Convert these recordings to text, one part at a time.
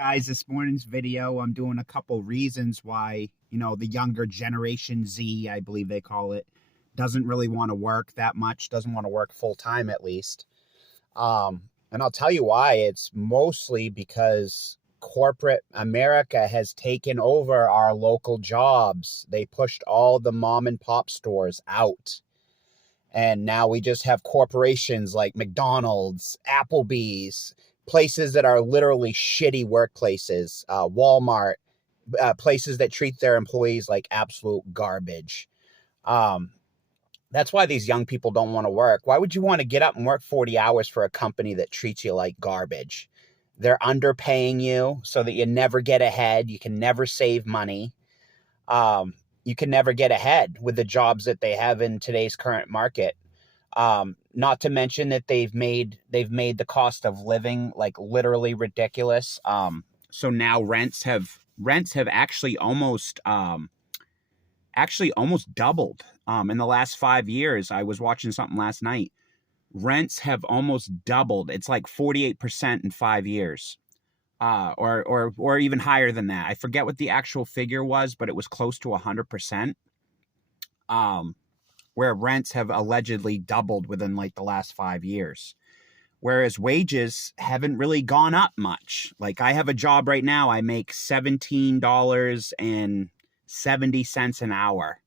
Guys, this morning's video, I'm doing a couple reasons why, the younger generation Z, I believe they call it, doesn't really want to work that much, doesn't want to work full time at least. And I'll tell you why. It's mostly because corporate America has taken over our local jobs. They pushed all the mom and pop stores out. And now we just have corporations like McDonald's, Applebee's, places that are literally shitty workplaces, Walmart, places that treat their employees like absolute garbage. Um, that's why these young people don't want to work. Why would you want to get up and work 40 hours for a company that treats you like garbage? They're underpaying you so that you never get ahead. You can never save money. You can never get ahead with the jobs that they have in today's current market. Not to mention that they've made the cost of living like literally ridiculous. So now rents have actually almost doubled. In the last 5 years. I was watching something last night. Rents have almost doubled. It's like 48% in 5 years. Or even higher than that. I forget what the actual figure was, but it was close to 100%. Where rents have allegedly doubled within like the last 5 years. Whereas wages haven't really gone up much. Like I have a job right now, I make $17.70 an hour.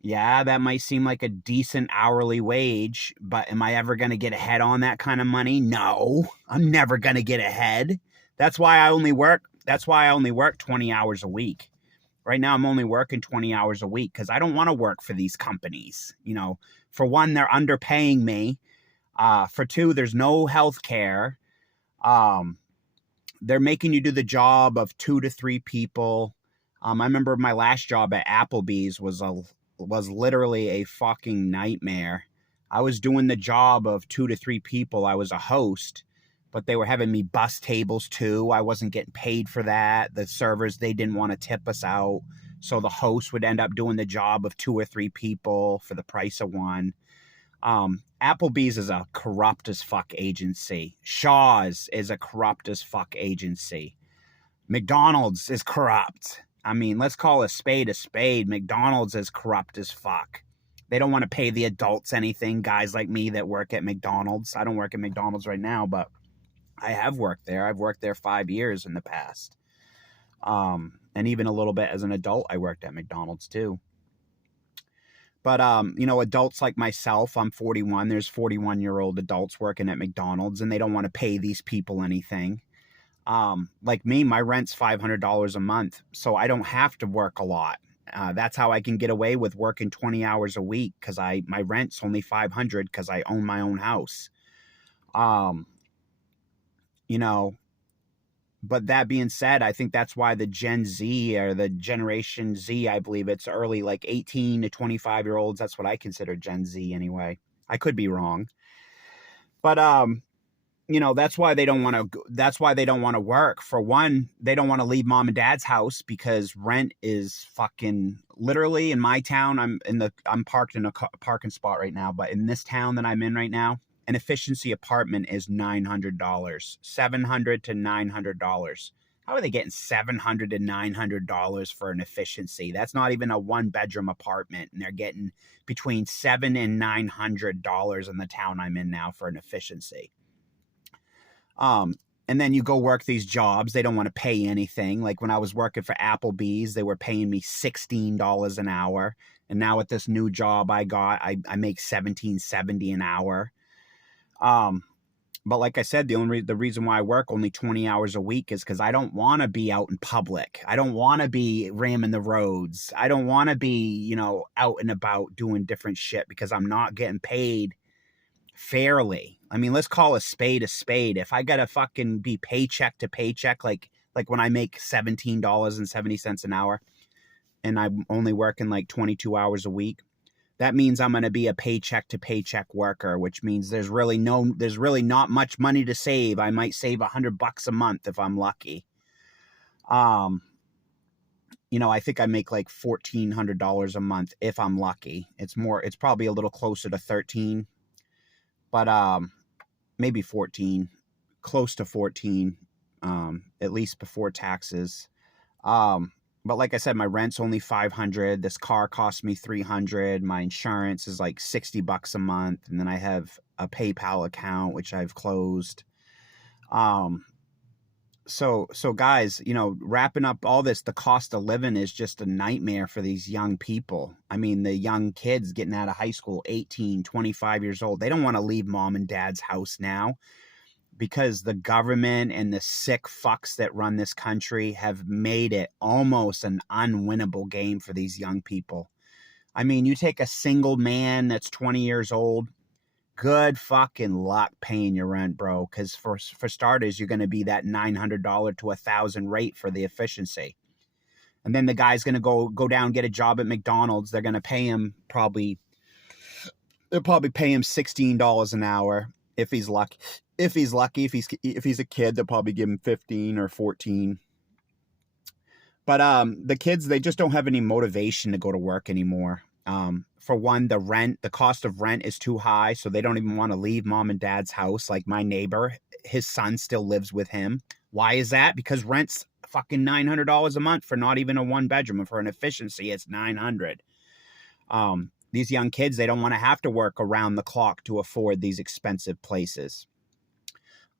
Yeah, that might seem like a decent hourly wage, but am I ever going to get ahead on that kind of money? No, I'm never going to get ahead. That's why I only work 20 hours a week. Right now, I'm only working 20 hours a week because I don't want to work for these companies. For one, they're underpaying me. For two, there's no health care. They're making you do the job of 2 to 3 people. I remember my last job at Applebee's was literally a fucking nightmare. I was doing the job of 2 to 3 people. I was a host, but they were having me bus tables too. I wasn't getting paid for that. The servers, they didn't want to tip us out. So the host would end up doing the job of 2 or 3 people for the price of one. Applebee's is a corrupt as fuck agency. Shaw's is a corrupt as fuck agency. McDonald's is corrupt. I mean, let's call a spade a spade. McDonald's is corrupt as fuck. They don't want to pay the adults anything, guys like me that work at McDonald's. I don't work at McDonald's right now, but I have worked there. I've worked there 5 years in the past. And even a little bit as an adult, I worked at McDonald's too. But, adults like myself, I'm 41. There's 41-year-old adults working at McDonald's, and they don't want to pay these people anything. Like me, my rent's $500 a month, so I don't have to work a lot. That's how I can get away with working 20 hours a week because my rent's only $500 because I own my own house. But that being said, I think that's why the Gen Z or the Generation Z, I believe it's early, like 18 to 25-year-olds. That's what I consider Gen Z anyway. I could be wrong. But, that's why they don't want to work. For one, they don't want to leave mom and dad's house because rent is fucking literally in my town. I'm parked in a parking spot right now, but in this town that I'm in right now, an efficiency apartment is $900, $700 to $900. How are they getting $700 to $900 for an efficiency? That's not even a 1-bedroom apartment, and they're getting between $700 and $900 in the town I'm in now for an efficiency. And then you go work these jobs. They don't want to pay anything. Like when I was working for Applebee's, they were paying me $16 an hour. And now at this new job I got, I make $17.70 an hour. But like I said, the reason why I work only 20 hours a week is because I don't want to be out in public. I don't want to be ramming the roads. I don't want to be, out and about doing different shit because I'm not getting paid fairly. I mean, let's call a spade a spade. If I gotta fucking be paycheck to paycheck, like when I make $17.70 an hour and I'm only working like 22 hours a week, that means I'm going to be a paycheck to paycheck worker, which means there's really not much money to save. I might save $100 a month if I'm lucky. I think I make like $1,400 a month if I'm lucky. It's probably a little closer to 13, but maybe 14, close to 14. at least before taxes. But like I said, my rent's only $500. This car cost me $300. My insurance is like $60 a month, and then I have a PayPal account which I've closed. So guys, wrapping up all this, the cost of living is just a nightmare for these young people. I mean, the young kids getting out of high school, 18, 25 years old, they don't want to leave mom and dad's house now because the government and the sick fucks that run this country have made it almost an unwinnable game for these young people. I mean, you take a single man that's 20 years old, good fucking luck paying your rent, bro. Because for starters, you're going to be that $900 to $1,000 rate for the efficiency. And then the guy's going to go down and get a job at McDonald's. They're going to pay him they'll probably pay him $16 an hour if he's lucky. If he's a kid, they'll probably give him 15 or 14. But the kids, they just don't have any motivation to go to work anymore. For one, the cost of rent is too high, so they don't even want to leave mom and dad's house. Like my neighbor, his son still lives with him. Why is that? Because rent's fucking $900 a month for not even a one bedroom. And for an efficiency, it's $900. These young kids, they don't want to have to work around the clock to afford these expensive places.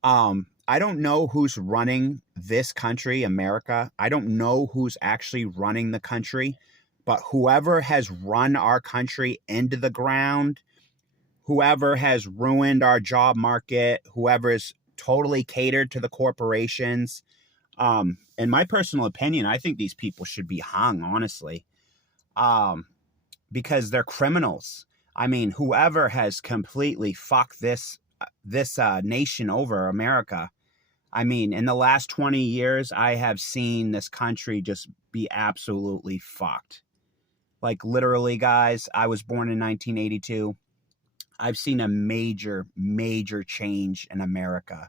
I don't know who's running this country, America. I don't know who's actually running the country, but whoever has run our country into the ground, whoever has ruined our job market, whoever's totally catered to the corporations, in my personal opinion, I think these people should be hung, honestly, because they're criminals. I mean, whoever has completely fucked this nation over, America. I mean, in the last 20 years, I have seen this country just be absolutely fucked. Like literally, guys, I was born in 1982. I've seen a major, major change in America.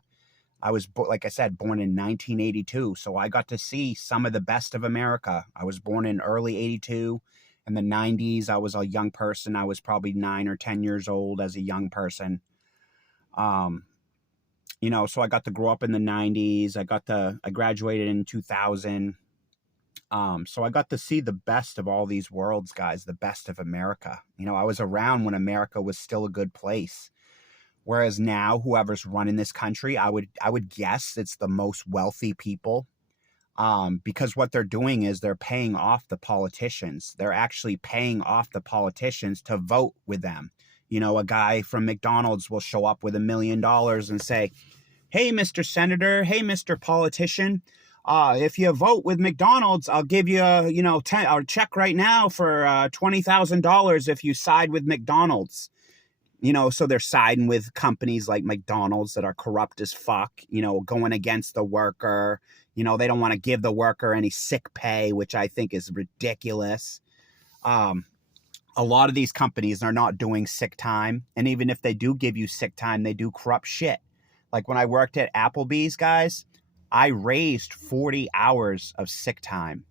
I was, like I said, born in 1982. So I got to see some of the best of America. I was born in early 82. In the 90s, I was a young person. I was probably 9 or 10 years old as a young person. So I got to grow up in the 90s. I graduated in 2000. So I got to see the best of all these worlds, guys, the best of America. I was around when America was still a good place. Whereas now, whoever's running this country, I would guess it's the most wealthy people. Because what they're doing is they're paying off the politicians. They're actually paying off the politicians to vote with them. A guy from McDonald's will show up with $1 million and say, "Hey, Mr. Senator, hey, Mr. Politician, if you vote with McDonald's, I'll give you a check right now for $20,000 if you side with McDonald's." So they're siding with companies like McDonald's that are corrupt as fuck, going against the worker. They don't want to give the worker any sick pay, which I think is ridiculous. A lot of these companies are not doing sick time. And even if they do give you sick time, they do corrupt shit. Like when I worked at Applebee's, guys, I raised 40 hours of sick time.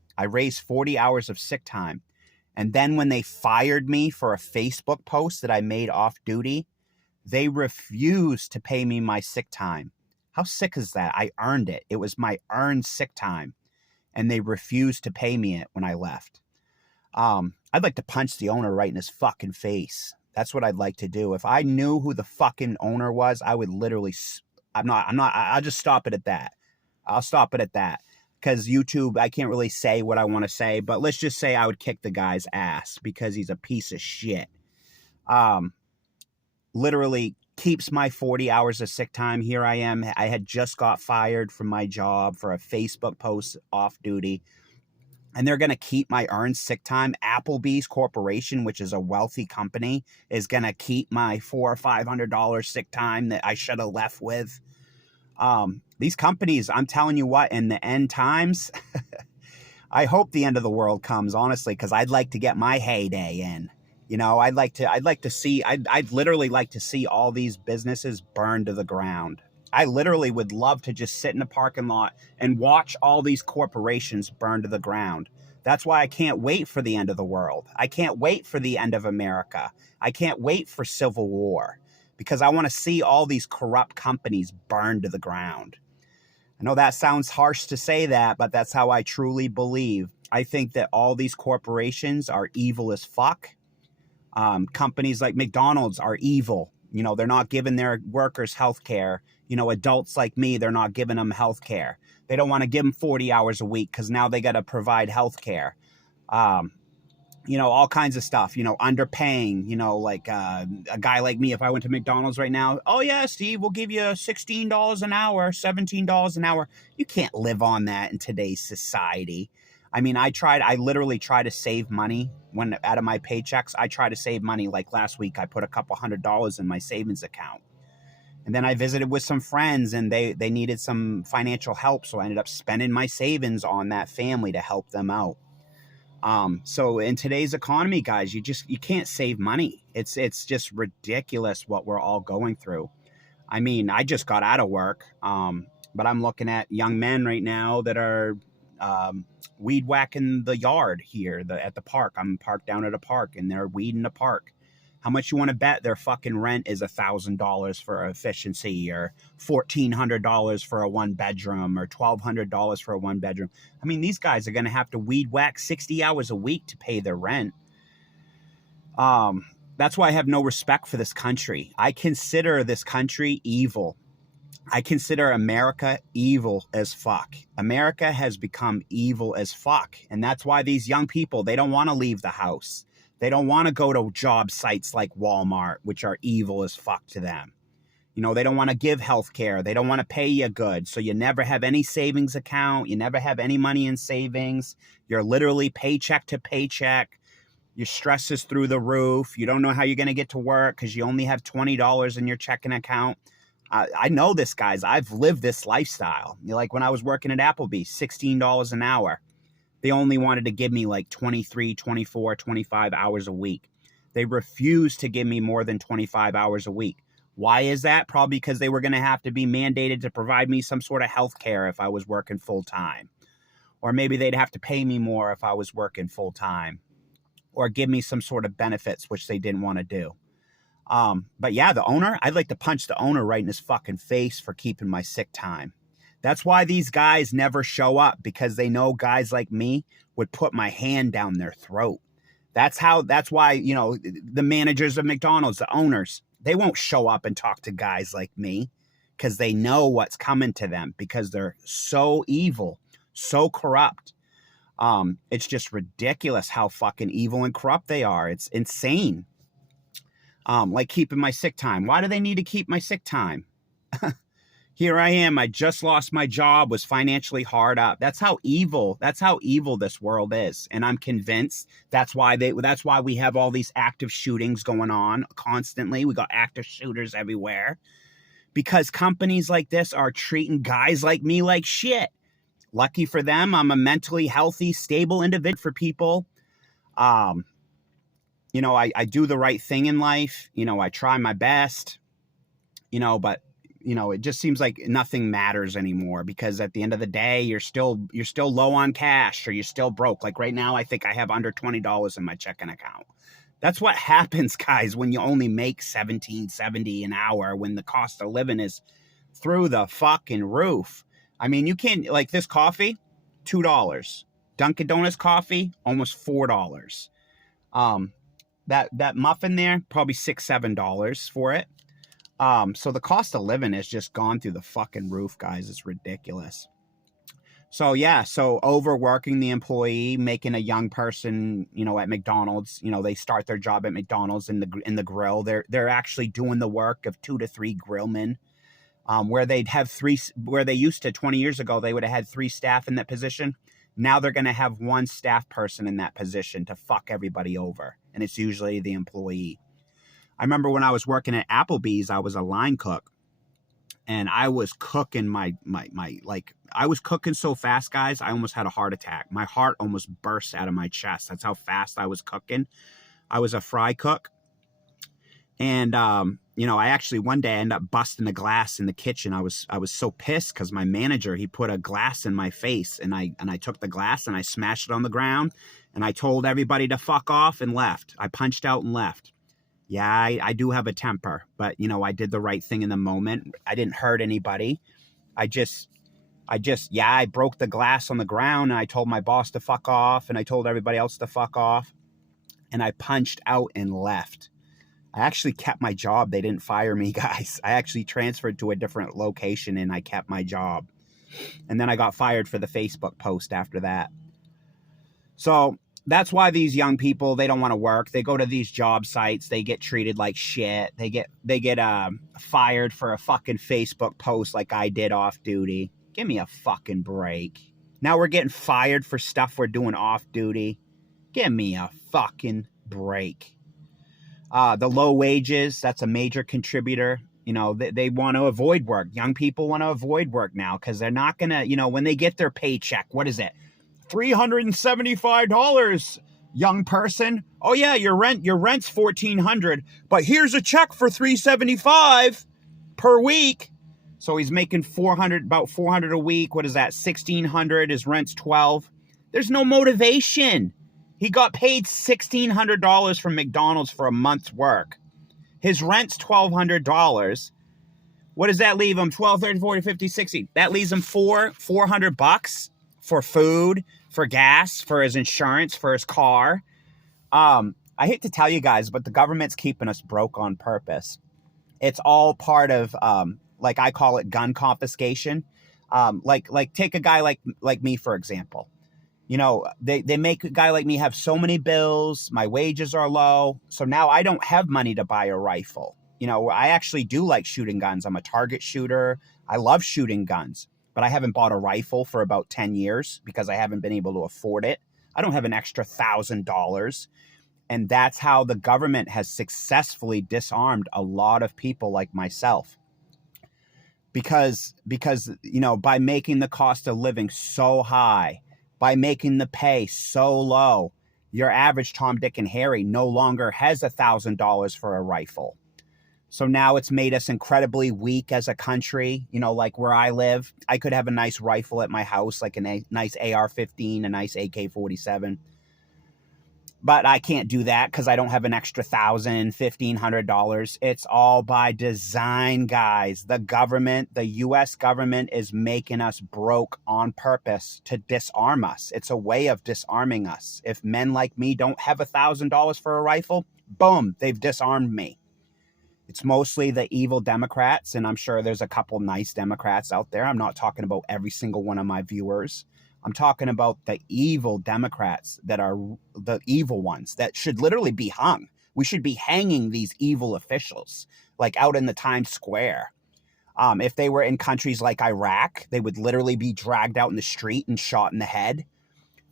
And then when they fired me for a Facebook post that I made off duty, they refused to pay me my sick time. How sick is that? I earned it. It was my earned sick time. And they refused to pay me it when I left. I'd like to punch the owner right in his fucking face. That's what I'd like to do. If I knew who the fucking owner was, I would literally, I'll just stop it at that. I'll stop it at that. Because YouTube, I can't really say what I want to say, but let's just say I would kick the guy's ass because he's a piece of shit. Literally keeps my 40 hours of sick time. Here I am. I had just got fired from my job for a Facebook post off duty. And they're going to keep my earned sick time. Applebee's Corporation, which is a wealthy company, is going to keep my $400 or $500 sick time that I should have left with. These companies, I'm telling you what, in the end times, I hope the end of the world comes, honestly, because I'd like to get my heyday in. I'd literally like to see all these businesses burn to the ground. I literally would love to just sit in a parking lot and watch all these corporations burn to the ground. That's why I can't wait for the end of the world. I can't wait for the end of America. I can't wait for civil war because I want to see all these corrupt companies burn to the ground. I know that sounds harsh to say that, but that's how I truly believe. I think that all these corporations are evil as fuck. Companies like McDonald's are evil. You know, they're not giving their workers health care. You know, adults like me, they're not giving them health care. They don't want to give them 40 hours a week because now they got to provide health care. You know, all kinds of stuff, you know, underpaying, you know, like a guy like me, if I went to McDonald's right now, oh yeah, Steve, we'll give you $16 an hour, $17 an hour. You can't live on that in today's society. I mean, I literally try to save money when out of my paychecks. I try to save money. Like last week, I put a couple $100 in my savings account. And then I visited with some friends and they needed some financial help. So I ended up spending my savings on that family to help them out. So in today's economy, guys, you can't save money. It's just ridiculous what we're all going through. I mean, I just got out of work, but I'm looking at young men right now that are weed whacking the yard here at the park. I'm parked down at a park and they're weeding the park. How much you want to bet their fucking rent is $1,000 for efficiency, or $1,400 for a one bedroom, or $1,200 for a one bedroom? I mean, these guys are going to have to weed whack 60 hours a week to pay their rent. That's why I have no respect for this country. I consider this country evil. I consider America evil as fuck. America has become evil as fuck. And that's why these young people, they don't want to leave the house. They don't want to go to job sites like Walmart, which are evil as fuck to them. You know, they don't want to give health care. They don't want to pay you good. So you never have any savings account. You never have any money in savings. You're literally paycheck to paycheck. Your stress is through the roof. You don't know how you're going to get to work because you only have $20 in your checking account. I know this, guys. I've lived this lifestyle. Like when I was working at Applebee's, $16 an hour. They only wanted to give me like 23, 24, 25 hours a week. They refused to give me more than 25 hours a week. Why is that? Probably because they were going to have to be mandated to provide me some sort of health care if I was working full time. Or maybe they'd have to pay me more if I was working full time. Or give me some sort of benefits, which they didn't want to do. But yeah, the owner, I'd like to punch the owner right in his fucking face for keeping my sick time. That's why these guys never show up, because they know guys like me would put my hand down their throat. That's why, you know, the managers of McDonald's, the owners, they won't show up and talk to guys like me because they know what's coming to them, because they're so evil, so corrupt. It's just ridiculous how fucking evil and corrupt they are. It's insane. Like keeping my sick time. Why do they need to keep my sick time? Here I am. I just lost my job, was financially hard up. That's how evil this world is. And I'm convinced that's why we have all these active shootings going on constantly. We got active shooters everywhere because companies like this are treating guys like me like shit. Lucky for them, I'm a mentally healthy, stable individual. For people, you know, I do the right thing in life. You know, I try my best, you know, but you know, it just seems like nothing matters anymore, because at the end of the day, you're still low on cash, or you're still broke. Like right now, I think I have under $20 in my checking account. That's what happens, guys, when you only make $17.70 an hour, when the cost of living is through the fucking roof. I mean, you can't, like this coffee, $2. Dunkin' Donuts coffee, almost $4. That muffin there, probably $6, $7 for it. So the cost of living has just gone through the fucking roof, guys. It's ridiculous. So yeah, so overworking the employee, making a young person, you know, at McDonald's, you know, they start their job at McDonald's in the grill. They're actually doing the work of 2 to 3 grillmen. Where they'd have 3, where they used to 20 years ago, they would have had 3 staff in that position. Now they're going to have 1 staff person in that position to fuck everybody over. And it's usually the employee. I remember when I was working at Applebee's, I was a line cook, and I was cooking I was cooking so fast, guys, I almost had a heart attack. My heart almost burst out of my chest. That's how fast I was cooking. I was a fry cook. And, you know, I actually one day ended up busting a glass in the kitchen. I was so pissed because my manager, he put a glass in my face, and I took the glass and I smashed it on the ground, and I told everybody to fuck off and left. I punched out and left. Yeah, I do have a temper, but, you know, I did the right thing in the moment. I didn't hurt anybody. I just, I broke the glass on the ground, and I told my boss to fuck off, and I told everybody else to fuck off, and I punched out and left. I actually kept my job. They didn't fire me, guys. I actually transferred to a different location, and I kept my job. And then I got fired for the Facebook post after that. So that's why these young people, they don't want to work. They go to these job sites. They get treated like shit. They get fired for a fucking Facebook post like I did off duty. Give me a fucking break. Now we're getting fired for stuff we're doing off duty. Give me a fucking break. The low wages, that's a major contributor. You know, they want to avoid work. Young people want to avoid work now because they're not going to, you know, when they get their paycheck, what is it? $375, young person. Oh yeah, your rent's $1,400, but here's a check for $375 per week. So he's making about $400 a week. What is that? $1,600. His rent's $1,200. There's no motivation. He got paid $1,600 from McDonald's for a month's work. His rent's $1,200. What does that leave him? 12, 30, 40, 50, 60. That leaves him $400 for food, for gas, for his insurance, for his car. I hate to tell you guys, but the government's keeping us broke on purpose. It's all part of, like I call it, gun confiscation. Like take a guy like me, for example. You know, they make a guy like me have so many bills. My wages are low. So now I don't have money to buy a rifle. You know, I actually do like shooting guns. I'm a target shooter. I love shooting guns. But I haven't bought a rifle for about 10 years because I haven't been able to afford it. I don't have an extra $1,000. And that's how the government has successfully disarmed a lot of people like myself. Because you know, by making the cost of living so high, by making the pay so low, your average Tom, Dick, and Harry no longer has $1,000 for a rifle. So now it's made us incredibly weak as a country. You know, like where I live, I could have a nice rifle at my house, like a nice AR-15, a nice AK-47. But I can't do that because I don't have an extra $1,000, $1,500. It's all by design, guys. The government, the U.S. government is making us broke on purpose to disarm us. It's a way of disarming us. If men like me don't have $1,000 for a rifle, boom, they've disarmed me. It's mostly the evil Democrats, and I'm sure there's a couple nice Democrats out there. I'm not talking about every single one of my viewers. I'm talking about the evil Democrats that are the evil ones that should literally be hung. We should be hanging these evil officials, like out in the Times Square. If they were in countries like Iraq, they would literally be dragged out in the street and shot in the head.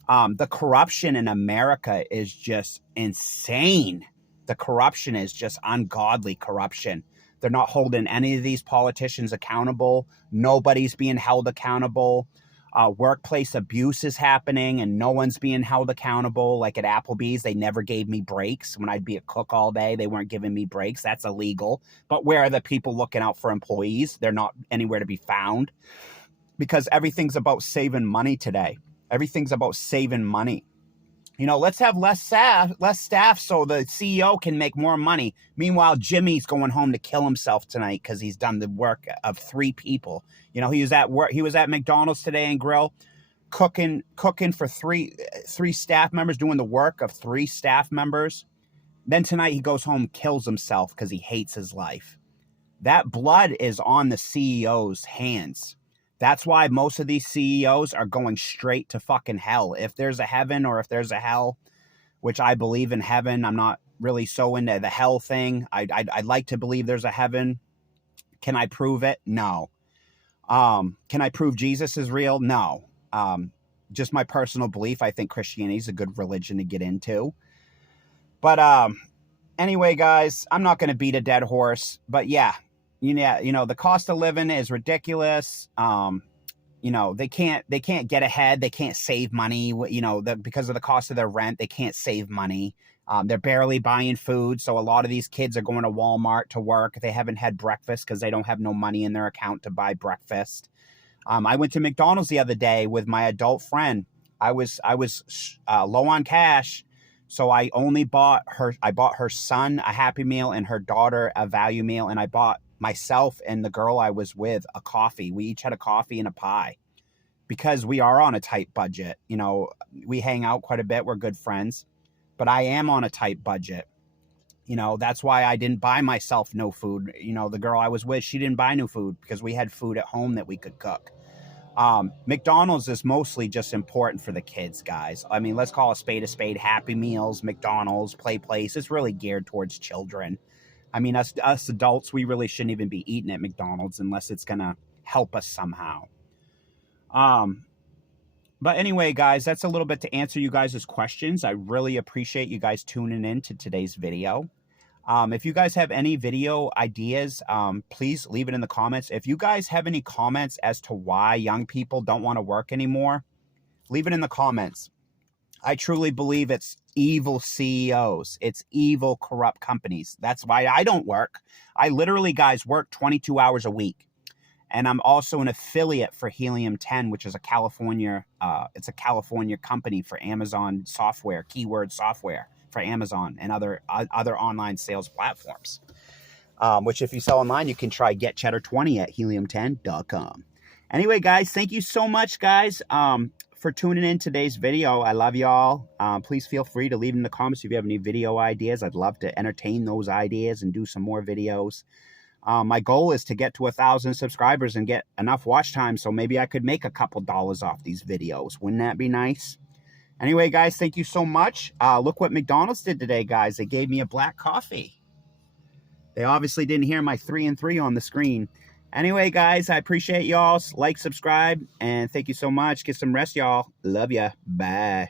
The corruption in America is just insane. The corruption is just ungodly corruption. They're not holding any of these politicians accountable. Nobody's being held accountable. Workplace abuse is happening and no one's being held accountable. Like at Applebee's, they never gave me breaks. When I'd be a cook all day, they weren't giving me breaks. That's illegal. But where are the people looking out for employees? They're not anywhere to be found because everything's about saving money today. Everything's about saving money. You know, let's have less staff so the CEO can make more money. Meanwhile, Jimmy's going home to kill himself tonight because he's done the work of 3 people. You know, he was at McDonald's today and grill, cooking for three staff members, doing the work of 3 staff members. Then tonight he goes home, kills himself because he hates his life. That blood is on the CEO's hands. That's why most of these CEOs are going straight to fucking hell. If there's a heaven or if there's a hell, which I believe in heaven, I'm not really so into the hell thing. I'd like to believe there's a heaven. Can I prove it? No. Can I prove Jesus is real? No. Just my personal belief. I think Christianity is a good religion to get into. But anyway, guys, I'm not going to beat a dead horse. But yeah. You know, the cost of living is ridiculous. You know, they can't get ahead. They can't save money. You know, because of the cost of their rent, they can't save money. They're barely buying food. So a lot of these kids are going to Walmart to work. They haven't had breakfast because they don't have no money in their account to buy breakfast. I went to McDonald's the other day with my adult friend. I was low on cash. So I bought her son a Happy Meal and her daughter a value meal. And I bought myself and the girl I was with a coffee. We each had a coffee and a pie. because we are on a tight budget. You know, we hang out quite a bit. We're good friends, but I am on a tight budget. You know, that's why I didn't buy myself no food. You know, the girl I was with, she didn't buy new food because we had food at home that we could cook. McDonald's is mostly just important for the kids, guys. I mean, let's call a spade. Happy Meals, McDonald's, Play Place. It's really geared towards children. I mean, us adults, we really shouldn't even be eating at McDonald's unless it's going to help us somehow. But anyway, guys, that's a little bit to answer you guys' questions. I really appreciate you guys tuning in to today's video. If you guys have any video ideas, please leave it in the comments. If you guys have any comments as to why young people don't want to work anymore, leave it in the comments. I truly believe it's evil CEOs. It's evil, corrupt companies. That's why I don't work. I literally, guys, work 22 hours a week. And I'm also an affiliate for Helium 10, which is a California company for Amazon software, keyword software for Amazon and other online sales platforms. Which if you sell online, you can try Get Cheddar 20 at helium10.com. Anyway, guys, thank you so much, guys, for tuning in today's video. I love y'all. Please feel free to leave in the comments if you have any video ideas. I'd love to entertain those ideas and do some more videos. My goal is to get to 1,000 subscribers and get enough watch time so maybe I could make a couple dollars off these videos. Wouldn't that be nice? Anyway, guys, thank you so much. Look what McDonald's did today, guys. They gave me a black coffee. They obviously didn't hear my 3 and 3 on the screen. Anyway, guys, I appreciate y'all. Like, subscribe, and thank you so much. Get some rest, y'all. Love ya. Bye.